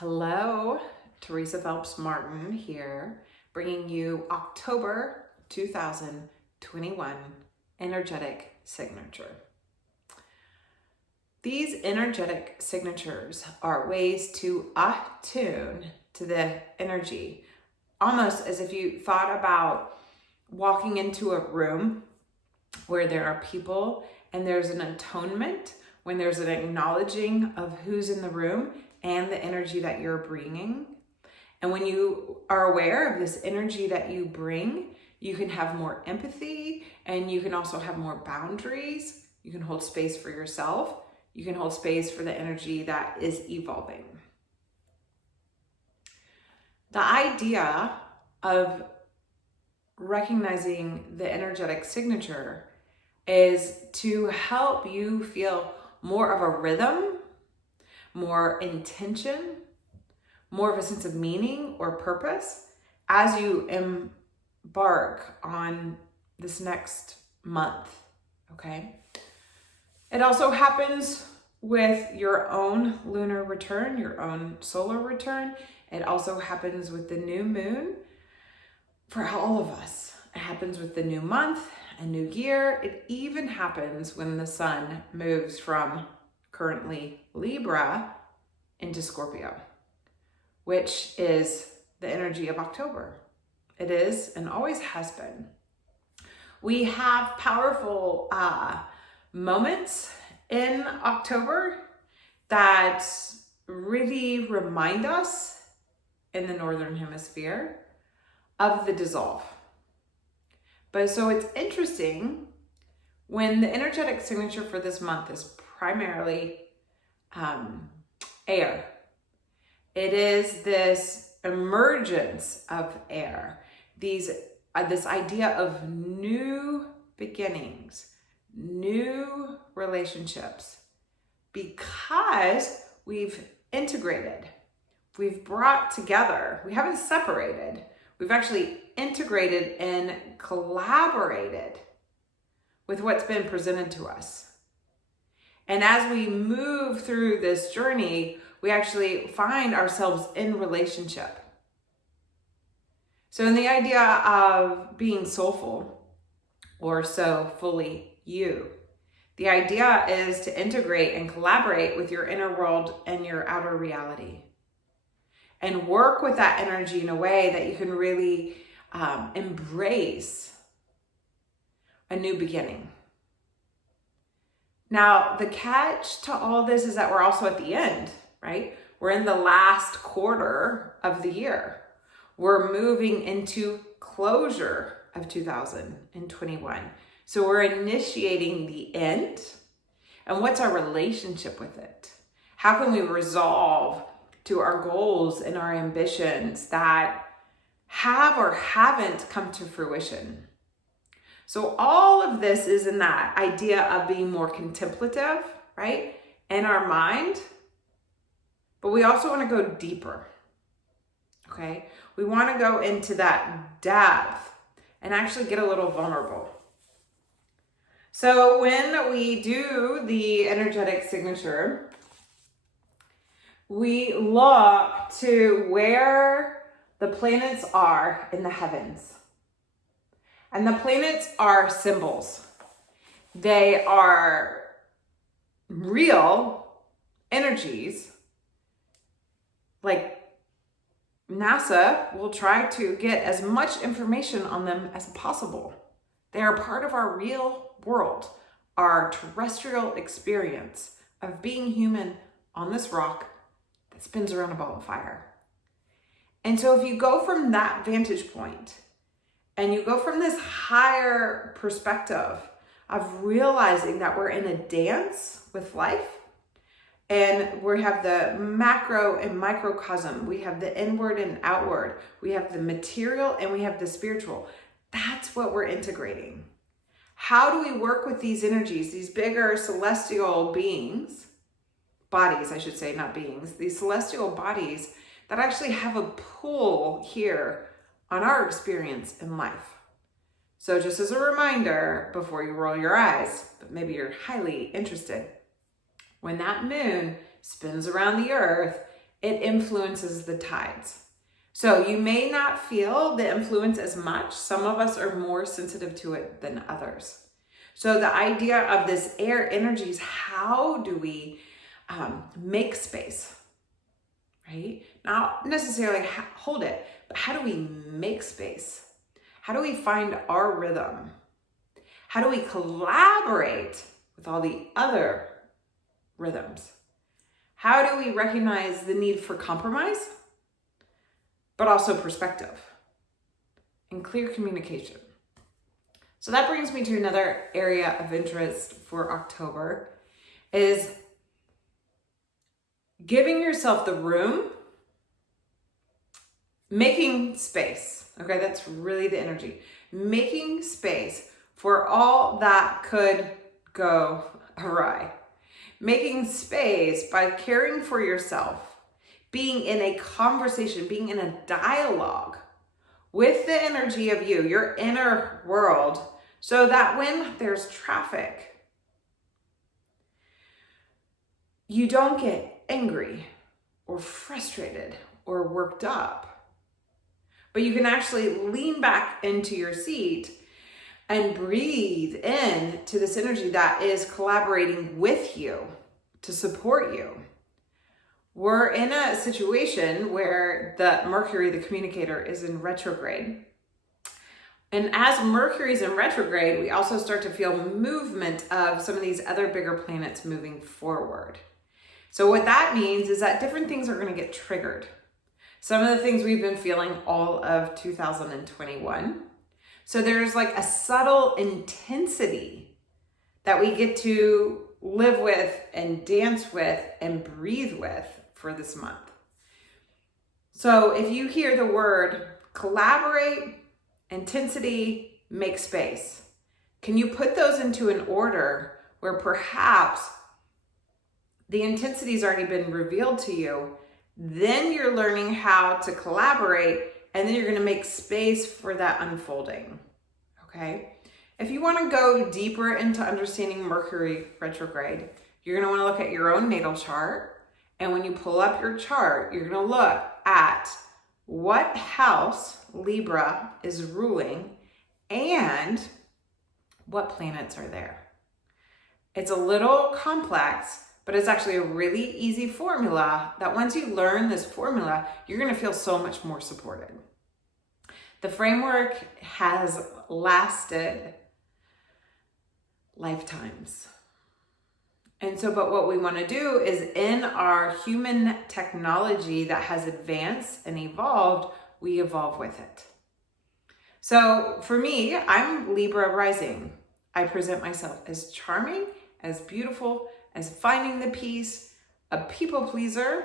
Hello, Teresa Phelps Martin here, bringing you October 2021 energetic signature. These energetic signatures are ways to attune to the energy, almost as if you thought about walking into a room where there are people and there's an atonement, when there's an acknowledging of who's in the room and the energy that you're bringing. And when you are aware of this energy that you bring, you can have more empathy, and you can also have more boundaries. You can hold space for yourself. You can hold space for the energy that is evolving. The idea of recognizing the energetic signature is to help you feel more of a rhythm, more intention, more of a sense of meaning or purpose as you embark on this next month, okay? It also happens with your own lunar return, your own solar return. It also happens with the new moon for all of us. It happens with the new month, a new year. It even happens when the sun moves from currently Libra into Scorpio, which is the energy of October. It is and always has been. We have powerful moments in October that really remind us in the Northern Hemisphere of the dissolve. But so it's interesting when the energetic signature for this month is primarily air. It is this emergence of air, this idea of new beginnings, new relationships, because we've integrated, we've brought together, we haven't separated, we've actually integrated and collaborated with what's been presented to us. And as we move through this journey, we actually find ourselves in relationship. So in the idea of being soulful, or so fully you, the idea is to integrate and collaborate with your inner world and your outer reality, and work with that energy in a way that you can really embrace a new beginning. Now, the catch to all this is that we're also at the end, right? We're in the last quarter of the year. We're moving into closure of 2021. So we're initiating the end. And what's our relationship with it? How can we resolve to our goals and our ambitions that have or haven't come to fruition? So all of this is in that idea of being more contemplative, right? In our mind, but we also want to go deeper, okay? We want to go into that depth and actually get a little vulnerable. So when we do the energetic signature, we look to where the planets are in the heavens. And the planets are symbols. They are real energies. Like NASA will try to get as much information on them as possible. They are part of our real world, our terrestrial experience of being human on this rock that spins around a ball of fire. And so if you go from that vantage point, and you go from this higher perspective of realizing that we're in a dance with life, and we have the macro and microcosm, we have the inward and outward, we have the material and we have the spiritual. That's what we're integrating. How do we work with these energies, these bigger celestial beings, bodies, I should say, not beings, these celestial bodies that actually have a pull here on our experience in life? So just as a reminder, before you roll your eyes, but maybe you're highly interested, when that moon spins around the earth it influences the tides. So you may not feel the influence as much. Some of us are more sensitive to it than others. So the idea of this air energy is, how do we make space, right? Not necessarily hold it, but how do we make space? How do we find our rhythm? How do we collaborate with all the other rhythms? How do we recognize the need for compromise, but also perspective and clear communication? So that brings me to another area of interest for October, is giving yourself the room, making space. Okay, that's really the energy. Making space for all that could go awry. Making space by caring for yourself, being in a conversation, being in a dialogue with the energy of you, your inner world, so that when there's traffic, you don't get angry or frustrated or worked up, but you can actually lean back into your seat and breathe in to this energy that is collaborating with you to support you. We're in a situation where the Mercury, the communicator, is in retrograde. And as Mercury's in retrograde, we also start to feel movement of some of these other bigger planets moving forward. So what that means is that different things are going to get triggered. Some of the things we've been feeling all of 2021. So there's like a subtle intensity that we get to live with and dance with and breathe with for this month. So if you hear the word collaborate, intensity, make space, can you put those into an order where perhaps the intensity's already been revealed to you, then you're learning how to collaborate, and then you're going to make space for that unfolding, okay? If you want to go deeper into understanding Mercury retrograde, you're going to want to look at your own natal chart. And when you pull up your chart, you're going to look at what house Libra is ruling and what planets are there. It's a little complex, but it's actually a really easy formula that once you learn this formula, you're going to feel so much more supported. The framework has lasted lifetimes. And so, but what we want to do is, in our human technology that has advanced and evolved, we evolve with it. So for me, I'm Libra rising. I present myself as charming, as beautiful, as finding the peace, a people pleaser,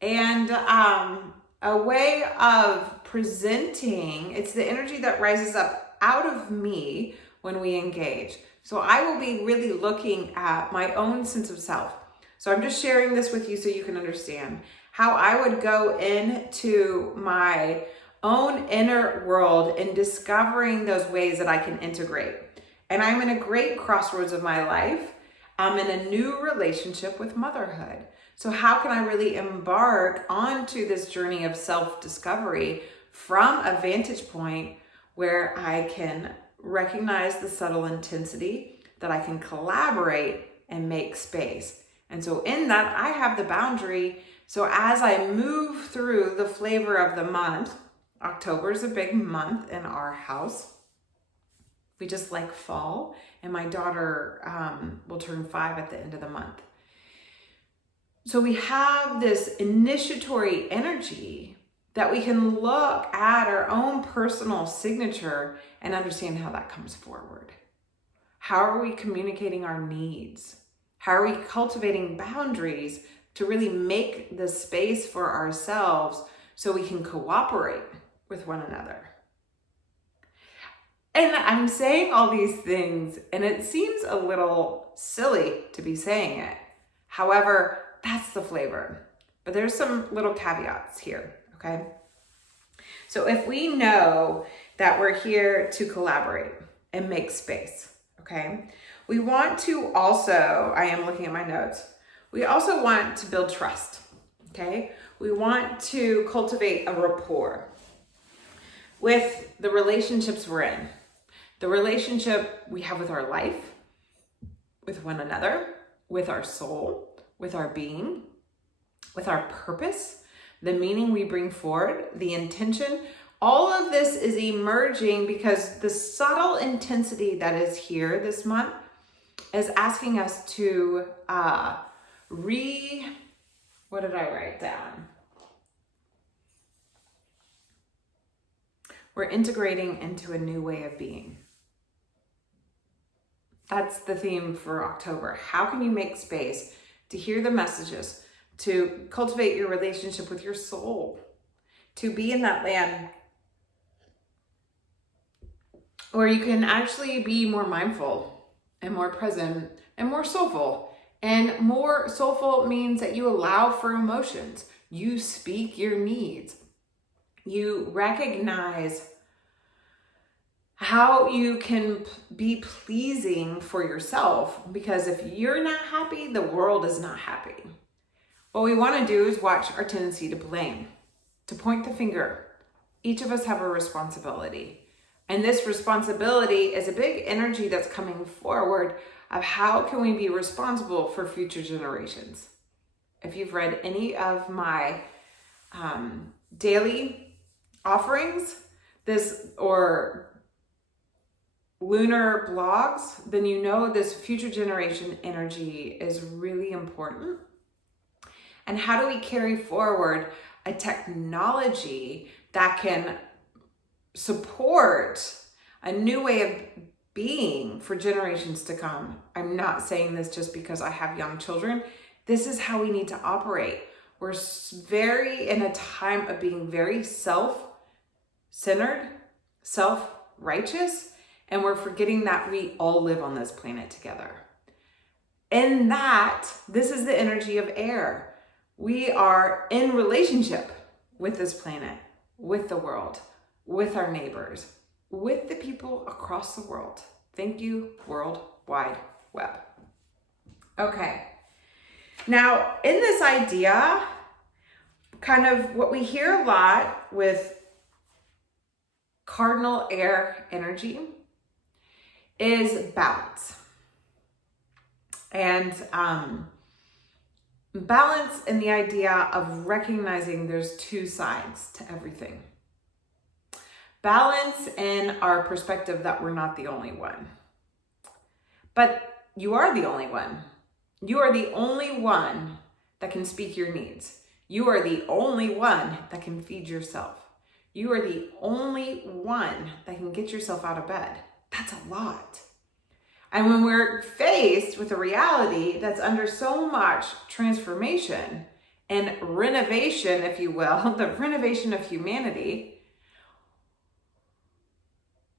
and a way of presenting. It's the energy that rises up out of me when we engage. So I will be really looking at my own sense of self. So I'm just sharing this with you so you can understand how I would go into my own inner world and discovering those ways that I can integrate. And I'm in a great crossroads of my life. I'm in a new relationship with motherhood. So how can I really embark onto this journey of self-discovery from a vantage point where I can recognize the subtle intensity, that I can collaborate and make space. And so in that, I have the boundary. So as I move through the flavor of the month, October is a big month in our house. We just like fall, and my daughter will turn 5 at the end of the month. So we have this initiatory energy that we can look at our own personal signature and understand how that comes forward. How are we communicating our needs? How are we cultivating boundaries to really make the space for ourselves so we can cooperate with one another? And I'm saying all these things, and it seems a little silly to be saying it. However, that's the flavor. But there's some little caveats here, okay? So if we know that we're here to collaborate and make space, okay? We want to also, I am looking at my notes, we also want to build trust, okay? We want to cultivate a rapport with the relationships we're in, the relationship we have with our life, with one another, with our soul, with our being, with our purpose, the meaning we bring forward, the intention. All of this is emerging because the subtle intensity that is here this month is asking us to what did I write down? We're integrating into a new way of being. That's the theme for October. How can you make space to hear the messages, to cultivate your relationship with your soul, to be in that land where you can actually be more mindful and more present and more soulful? And more soulful means that you allow for emotions. You speak your needs. You recognize how you can be pleasing for yourself, because if you're not happy, the world is not happy. What we want to do is watch our tendency to blame, to point the finger. Each of us have a responsibility. And this responsibility is a big energy that's coming forward of how can we be responsible for future generations. If you've read any of my daily offerings, or lunar blogs, then you know this future generation energy is really important. And how do we carry forward a technology that can support a new way of being for generations to come? I'm not saying this just because I have young children. This is how we need to operate. We're very in a time of being very self-centered, self-righteous, and we're forgetting that we all live on this planet together. In that, this is the energy of air. We are in relationship with this planet, with the world, with our neighbors, with the people across the world. Thank you, World Wide Web. Okay. Now, in this idea, kind of what we hear a lot with cardinal air energy is balance. And balance in the idea of recognizing there's two sides to everything. Balance in our perspective that we're not the only one. But you are the only one. You are the only one that can speak your needs. You are the only one that can feed yourself. You are the only one that can get yourself out of bed. That's a lot. And when we're faced with a reality that's under so much transformation and renovation, if you will, the renovation of humanity,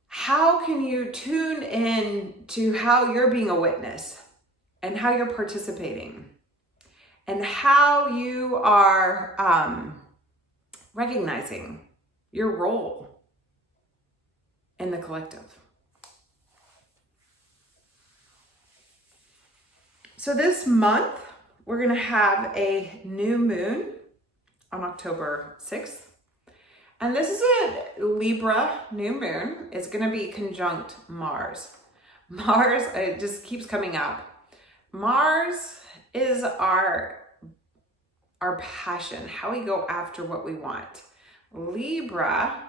how can you tune in to how you're being a witness and how you're participating and how you are recognizing your role in the collective? So this month, we're going to have a new moon on October 6th. And this is a Libra new moon. It's going to be conjunct Mars. Mars, it just keeps coming up. Mars is our passion, how we go after what we want. Libra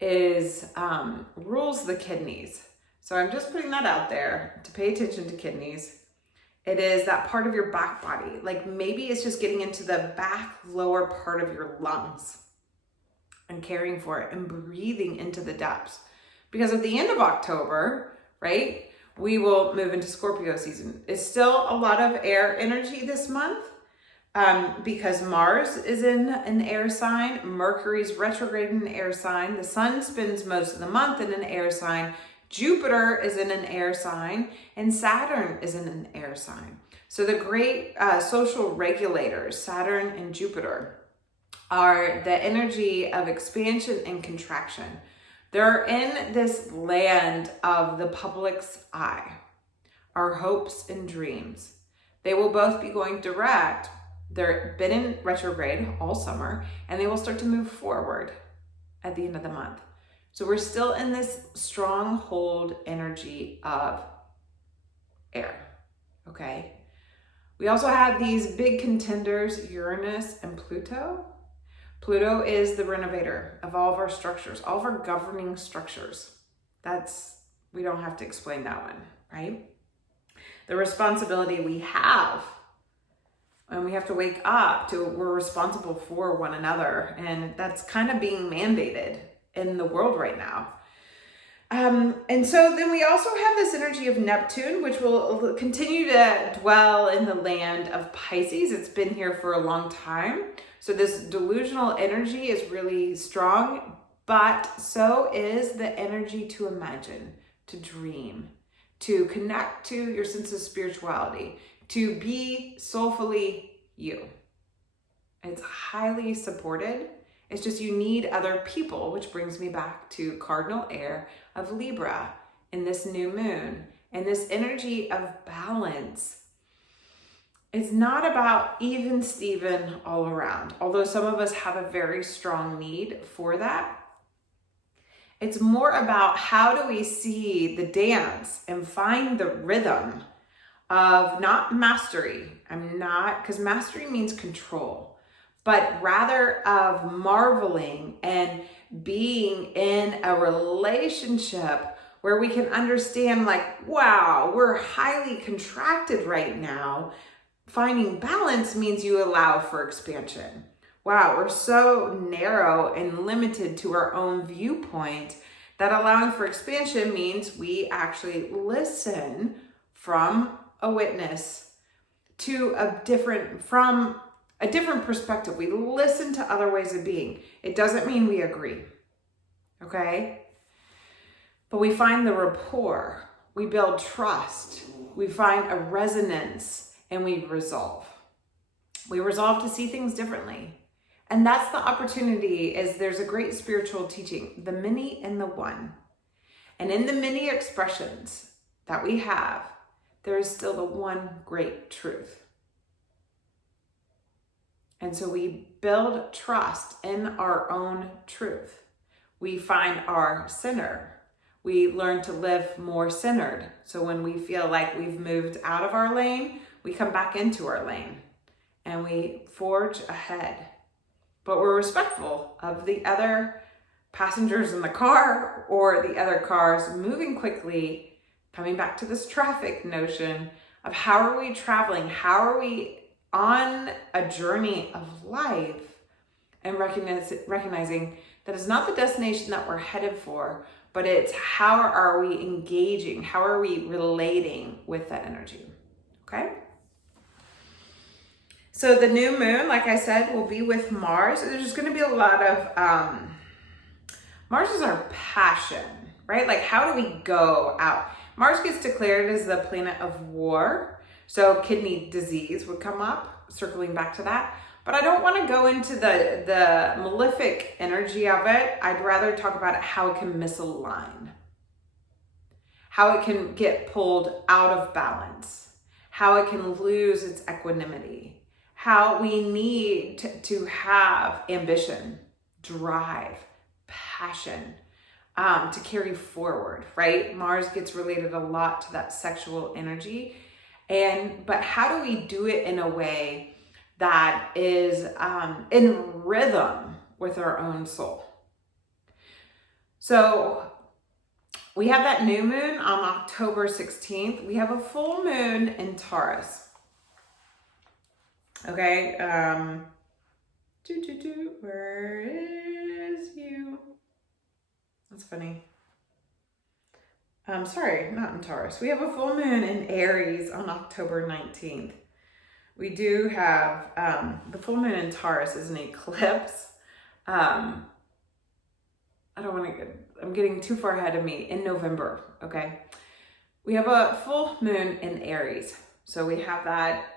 is rules the kidneys. So I'm just putting that out there to pay attention to kidneys. It is that part of your back body. Like maybe it's just getting into the back lower part of your lungs and caring for it and breathing into the depths. Because at the end of October, right, we will move into Scorpio season. It's still a lot of air energy this month because Mars is in an air sign. Mercury's retrograde in an air sign. The sun spends most of the month in an air sign. Jupiter is in an air sign and Saturn is in an air sign. So the great social regulators, Saturn and Jupiter, are the energy of expansion and contraction. They're in this land of the public's eye, our hopes and dreams. They will both be going direct They've been in retrograde all summer, and they will start to move forward at the end of the month. So we're still in this stronghold energy of air, okay? We also have these big contenders, Uranus and Pluto. Pluto is the renovator of all of our structures, all of our governing structures. We don't have to explain that one, right? The responsibility we have, and we have to wake up to, we're responsible for one another. And that's kind of being mandated in the world right now. And so then we also have this energy of Neptune, which will continue to dwell in the land of Pisces. It's been here for a long time. So this delusional energy is really strong, but so is the energy to imagine, to dream, to connect to your sense of spirituality, to be soulfully you. It's highly supported. It's just you need other people, which brings me back to cardinal air of Libra in this new moon and this energy of balance. It's not about even Steven all around, although some of us have a very strong need for that. It's more about how do we see the dance and find the rhythm of not mastery. Because mastery means control, but rather of marveling and being in a relationship where we can understand, like, wow, we're highly contracted right now. Finding balance means you allow for expansion. Wow, we're so narrow and limited to our own viewpoint that allowing for expansion means we actually listen from a witness to from a different perspective. We listen to other ways of being. It doesn't mean we agree, okay? But we find the rapport, we build trust, we find a resonance, and we resolve. We resolve to see things differently. And that's the opportunity. Is there's a great spiritual teaching, the many and the one. And in the many expressions that we have, there is still the one great truth. And so we build trust in our own truth. We find our center. We learn to live more centered. So when we feel like we've moved out of our lane, we come back into our lane and we forge ahead. But we're respectful of the other passengers in the car or the other cars moving quickly. Coming back to this traffic notion of how are we traveling? How are we on a journey of life? And recognizing that it's not the destination that we're headed for, but it's how are we engaging? How are we relating with that energy? Okay? So the new moon, like I said, will be with Mars. There's going to be a lot of, Mars is our passion, right? Like, how do we go out? Mars gets declared as the planet of war. So kidney disease would come up, circling back to that. But I don't want to go into the malefic energy of it. I'd rather talk about it, how it can misalign, how it can get pulled out of balance, how it can lose its equanimity, how we need to have ambition, drive, passion, to carry forward, right? Mars gets related a lot to that sexual energy. But how do we do it in a way that is in rhythm with our own soul? So we have that new moon on October 16th. We have a full moon in Taurus. Okay. Where is you? That's funny. Sorry, not in Taurus. We have a full moon in Aries on October 19th. We do have the full moon in Taurus is an eclipse. I'm getting too far ahead of me, in November, okay? We have a full moon in Aries. So we have that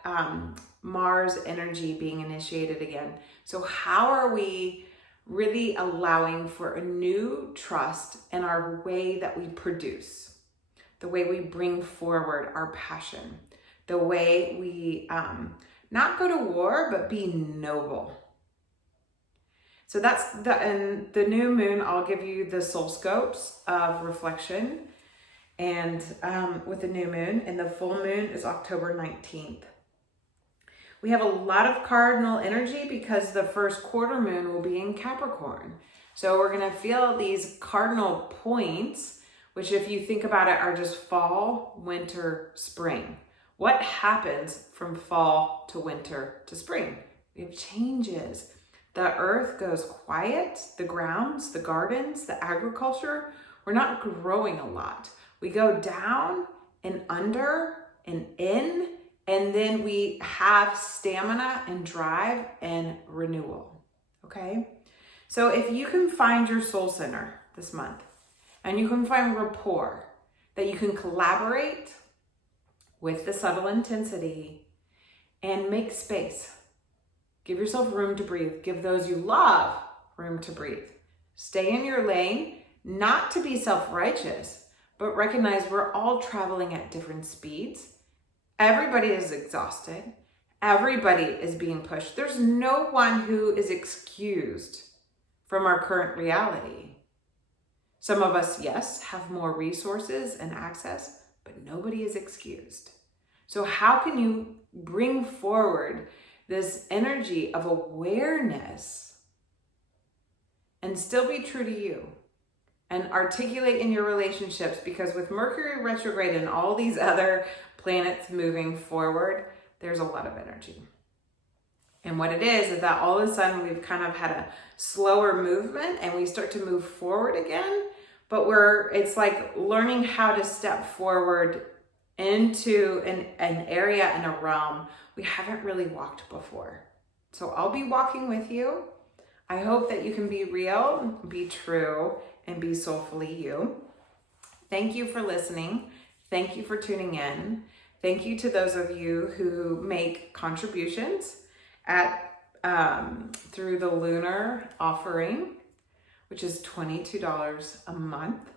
Mars energy being initiated again. So how are we really allowing for a new trust in our way that we produce, the way we bring forward our passion, the way we Not go to war, but be noble. So that's and the new moon, I'll give you the soul scopes of reflection and with the new moon, and the full moon is October 19th. We have a lot of cardinal energy because the first quarter moon will be in Capricorn. So we're going to feel these cardinal points, which if you think about it are just fall, winter, spring. What happens from fall to winter to spring? We have changes. The earth goes quiet, the grounds, the gardens, the agriculture, we're not growing a lot. We go down and under and in, and then we have stamina and drive and renewal, okay? So if you can find your soul center this month, and you can find rapport, that you can collaborate with the subtle intensity and make space. Give yourself room to breathe. Give those you love room to breathe. Stay in your lane, not to be self-righteous, but recognize we're all traveling at different speeds. Everybody is exhausted. Everybody is being pushed. There's no one who is excused from our current reality. Some of us, yes, have more resources and access, but nobody is excused. So how can you bring forward this energy of awareness and still be true to you and articulate in your relationships? Because with Mercury retrograde and all these other planets moving forward, there's a lot of energy. And what it is that all of a sudden we've kind of had a slower movement and we start to move forward again, but it's like learning how to step forward into an area and a realm we haven't really walked before. So I'll be walking with you. I hope that you can be real, be true, and be soulfully you. Thank you for listening. Thank you for tuning in. Thank you to those of you who make contributions through the lunar offering, which is $22 a month.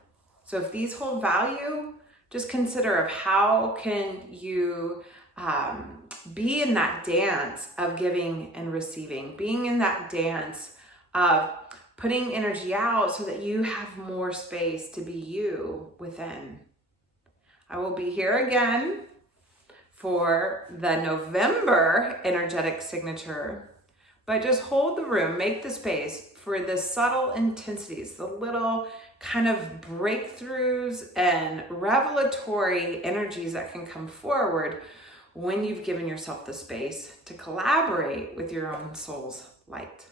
So if these hold value, just consider of how can you be in that dance of giving and receiving, being in that dance of putting energy out so that you have more space to be you within. I will be here again for the November energetic signature, but just hold the room, make the space for the subtle intensities, the little kind of breakthroughs and revelatory energies that can come forward when you've given yourself the space to collaborate with your own soul's light.